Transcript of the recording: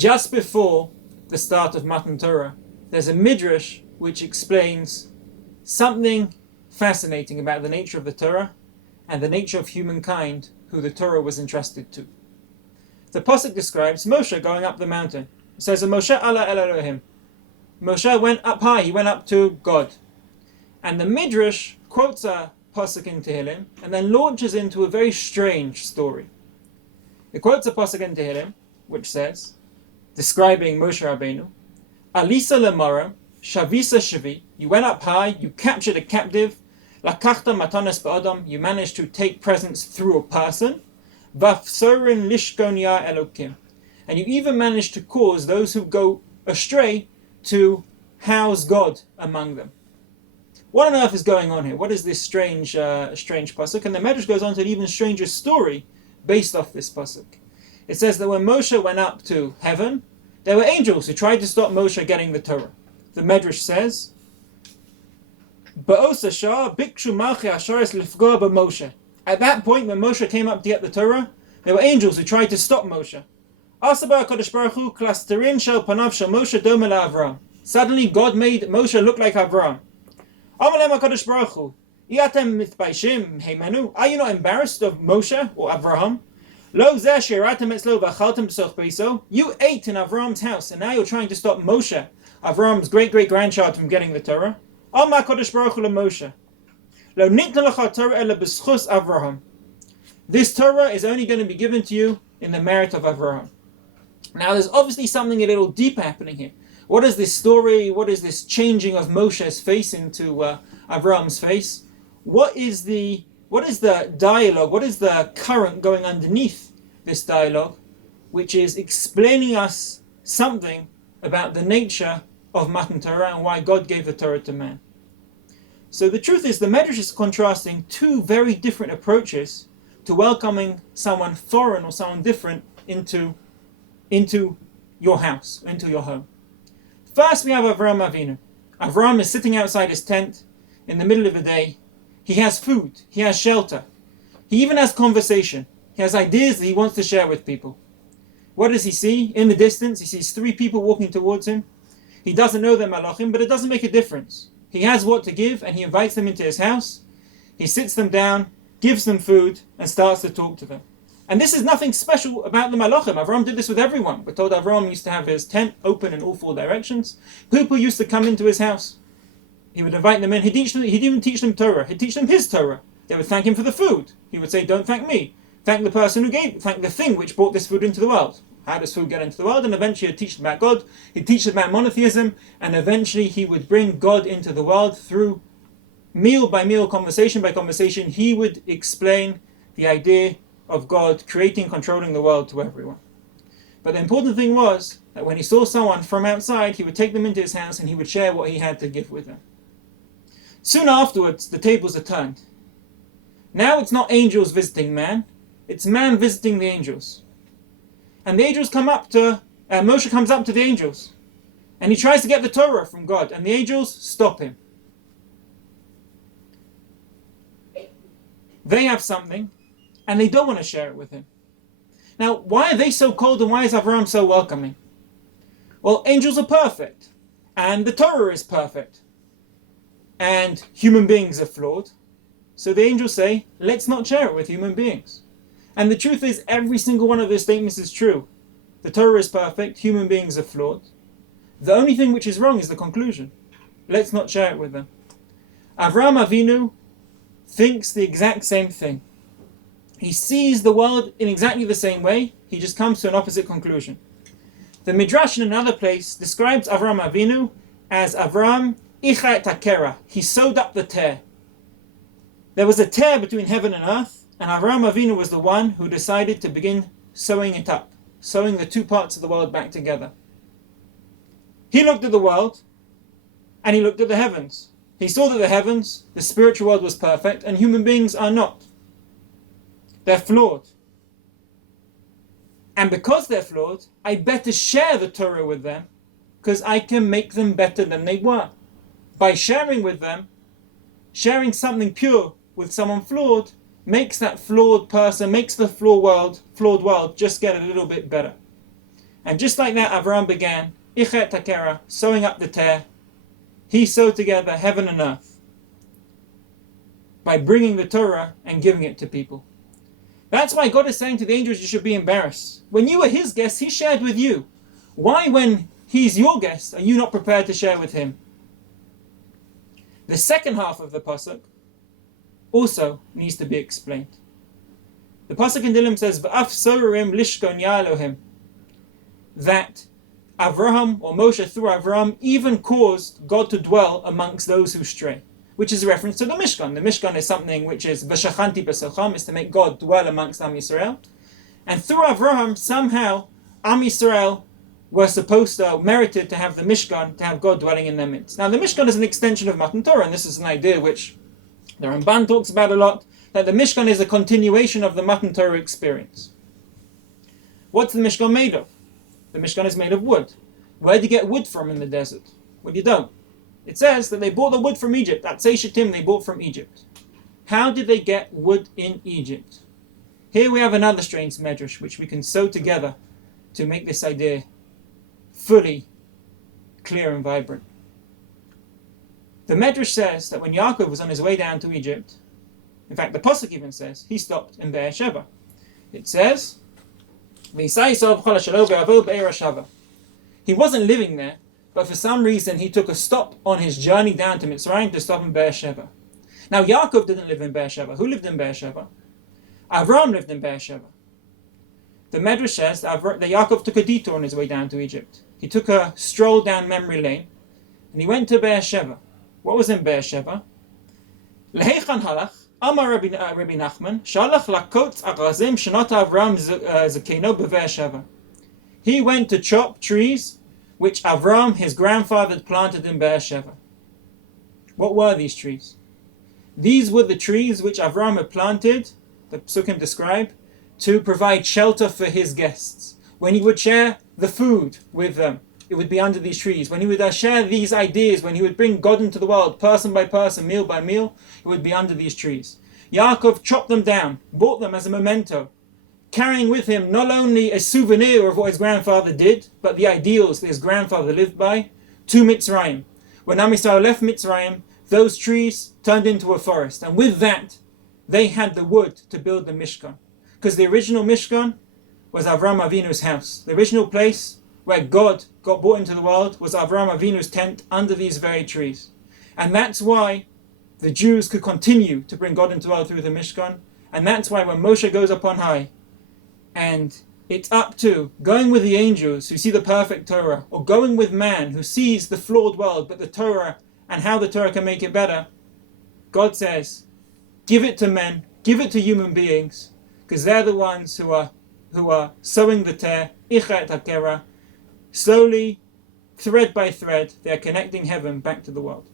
just before the start of Matan Torah, there's a Midrash which explains something fascinating about the nature of the Torah and the nature of humankind who the Torah was entrusted to. The Pasuk describes Moshe going up the mountain. It says, Moshe ala el Elohim. Moshe went up high, he went up to God. And the Midrash quotes a Pasuk in Tehillim and then launches into a very strange story. It quotes a Pasuk in Tehillim which says, describing Moshe Rabbeinu, Alisa lemara, shavisa shavi, you went up high, you captured a captive, lakachta matanas ba'adam, you managed to take presents through a person, vafsorin lishkonia elokim, and you even managed to cause those who go astray to house God among them. What on earth is going on here? What is this strange pasuk? And the Midrash goes on to an even stranger story based off this pasuk. It says that when Moshe went up to heaven, there were angels who tried to stop Moshe getting the Torah. The Midrash says, at that point, when Moshe came up to get the Torah, there were angels who tried to stop Moshe. Suddenly, God made Moshe look like Avram. Are you not embarrassed of Moshe or Avraham? You ate in Avram's house, and now you're trying to stop Moshe, Avram's great-great-grandchild, from getting the Torah. This Torah is only going to be given to you in the merit of Avraham. Now there's obviously something a little deeper happening here. What is this story? What is this changing of Moshe's face into Avraham's face? What is the dialogue? What is the current going underneath this dialogue, which is explaining us something about the nature of Matan Torah and why God gave the Torah to man? So the truth is, the Midrash is contrasting two very different approaches to welcoming someone foreign or someone different into your house, into your home. First, we have Avraham Avinu. Avraham is sitting outside his tent in the middle of the day. He has food. He has shelter. He even has conversation. He has ideas that he wants to share with people. What does he see? In the distance, he sees three people walking towards him. He doesn't know they're malachim, but it doesn't make a difference. He has what to give, and he invites them into his house. He sits them down, gives them food, and starts to talk to them. And this is nothing special about the malachim. Avraham did this with everyone. We're told Avraham used to have his tent open in all four directions. People used to come into his house. He would invite them in. He'd even teach them Torah. He'd teach them his Torah. They would thank him for the food. He would say, don't thank me. Thank the person who gave, thank the thing which brought this food into the world. How does food get into the world? And eventually he'd teach them about God. He'd teach them about monotheism. And eventually he would bring God into the world through meal by meal, conversation by conversation. He would explain the idea of God creating, controlling the world to everyone. But the important thing was that when he saw someone from outside, he would take them into his house and he would share what he had to give with them. Soon afterwards, the tables are turned. Now it's not angels visiting man, it's man visiting the angels. And the angels come up to, Moshe comes up to the angels. And he tries to get the Torah from God, and the angels stop him. They have something, and they don't want to share it with him. Now, why are they so cold, and why is Avraham so welcoming? Well, angels are perfect, and the Torah is perfect, and human beings are flawed. So the angels say, let's not share it with human beings. And the truth is, every single one of their statements is true. The Torah is perfect, human beings are flawed. The only thing which is wrong is the conclusion. Let's not share it with them. Avraham Avinu thinks the exact same thing. He sees the world in exactly the same way, he just comes to an opposite conclusion. The Midrash in another place describes Avraham Avinu as Avram Icha et hakera. He sewed up the tear. There was a tear between heaven and earth, and Avraham Avinu was the one who decided to begin sewing it up, sewing the two parts of the world back together. He looked at the world, and he looked at the heavens. He saw that the heavens, the spiritual world, was perfect, and human beings are not. They're flawed. And because they're flawed, I better share the Torah with them, because I can make them better than they were. By sharing with them, sharing something pure with someone flawed, makes that flawed person, makes the flawed world just get a little bit better. And just like that, Avraham began, ichet hakera, sewing up the tear. He sewed together heaven and earth by bringing the Torah and giving it to people. That's why God is saying to the angels, you should be embarrassed. When you were his guests, he shared with you. Why, when he's your guest, are you not prepared to share with him? The second half of the pasuk also needs to be explained. The pasuk in Tehillim says, "V'af sorim lishkon ya Elohim," that Avraham, or Moshe through Avraham, even caused God to dwell amongst those who stray, which is a reference to the Mishkan. The Mishkan is something which is v'shachanti b'socham, is to make God dwell amongst Am Yisrael. And through Avraham, somehow, Am Yisrael were supposed to, merited to have the Mishkan, to have God dwelling in their midst. Now the Mishkan is an extension of Matan Torah, and this is an idea which the Ramban talks about a lot, that the Mishkan is a continuation of the Matan Torah experience. What's the Mishkan made of? The Mishkan is made of wood. Where do you get wood from in the desert? Well, you don't. It says that they bought the wood from Egypt. That Shittim they bought from Egypt. How did they get wood in Egypt? Here we have another strange medrash which we can sew together to make this idea fully clear and vibrant. The medrash says that when Yaakov was on his way down to Egypt, in fact the pasuk even says, he stopped in Beersheba. It says, he wasn't living there, but for some reason he took a stop on his journey down to Mitzrayim to stop in Beersheba. Now Yaakov didn't live in Beersheba. Who lived in Beersheba? Avraham lived in Beersheba. The Midrash says that Yaakov took a detour on his way down to Egypt. He took a stroll down memory lane, and he went to Beersheba. What was in Beersheba? Leheichan halach, Amar Rabbi Nachman, Shalach lakotz agrazim shenot Avram zakeno beBeersheba. He went to chop trees which Avram, his grandfather, had planted in Beersheba. What were these trees? These were the trees which Avram had planted, the Psukim describe, to provide shelter for his guests. When he would share the food with them, it would be under these trees. When he would share these ideas, when he would bring God into the world, person by person, meal by meal, it would be under these trees. Yaakov chopped them down, bought them as a memento, carrying with him not only a souvenir of what his grandfather did, but the ideals that his grandfather lived by, to Mitzrayim. When Am Yisrael left Mitzrayim, those trees turned into a forest, and with that, they had the wood to build the Mishkan. Because the original Mishkan was Avram Avinu's house. The original place where God got brought into the world was Avram Avinu's tent under these very trees. And that's why the Jews could continue to bring God into the world through the Mishkan. And that's why when Moshe goes up on high, and it's up to going with the angels who see the perfect Torah, or going with man who sees the flawed world, but the Torah and how the Torah can make it better, God says, give it to men, give it to human beings, because they're the ones who are sowing the tear, ichet hakera, slowly, thread by thread, they're connecting heaven back to the world.